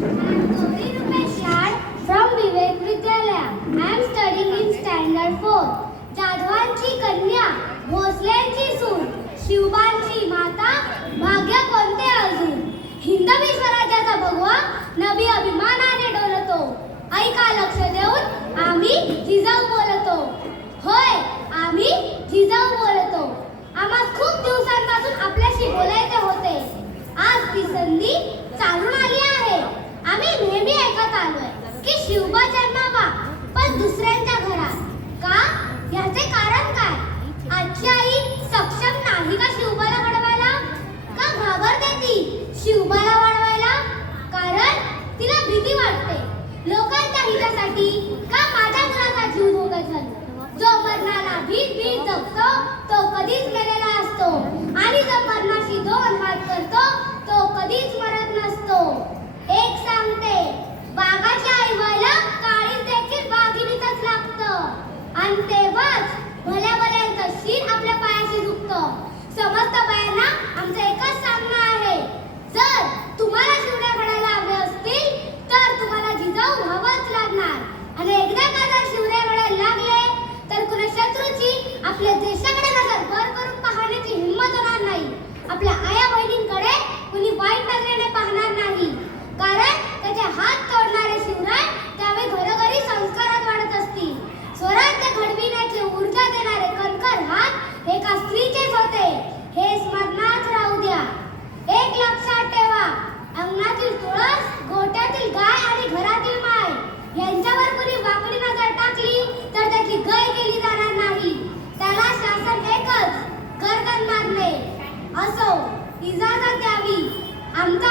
Gauri Rupesh Lad from Vivek Vidyalaya. I am studying in standard 4. जाधवांची कन्या भोसल्यांची सून शिवबांची माता भाग्य कोणते अजून हिंदवी स्वराज्याचा भगवा नवी अभिमानाने डोलतो ऐका लक्ष देऊन आम्ही जिजाऊ बोलतो होय आम्ही जिजाऊ बोलतो आम्हा खूप दिवसांपासून आपल्याशी बोलायचे होते भीती वाटते. लोकांच्या हितासाठी का माझ्या मुलाचा जीव धोका झाला जो मरणाला भीत भीत जगतो तो कधीच गेलेला असतो. आणि जो मरणाशी दोन वाट करतो तो कधीच मरत नसतो. एक सांगते बागाच्या आई व्हायला काळीच देखील बागिनीतच लागतं. आणि तेव्हाच भल्या भल्या तशीर आपल्या पायाशी झुकतं समस्त बायांना आमचं एकच सांगणं बहिणींकडे कुणी वाईट नजरेने पाहणार नाही. कारण त्याचे हात तोडणारे शिवराय त्यावे घरोघरी संस्कारात वाढत असतील. स्वराज्य घडविण्याची ऊर्जा देणारे कणकर हात एका स्त्रीचेच होते. हे स्मरणात राहू द्या. एक लक्षात ठेवा अंगणातील तुळस गोठ्यातील गाय आणि घरातील माय यांच्यावर कुणी वाकडी नजर टाकली तर त्याची गय केली जाणार नाही. त्याला शासन एकच गर्दन मारणे असो. इजाजत द्यावी. आमचा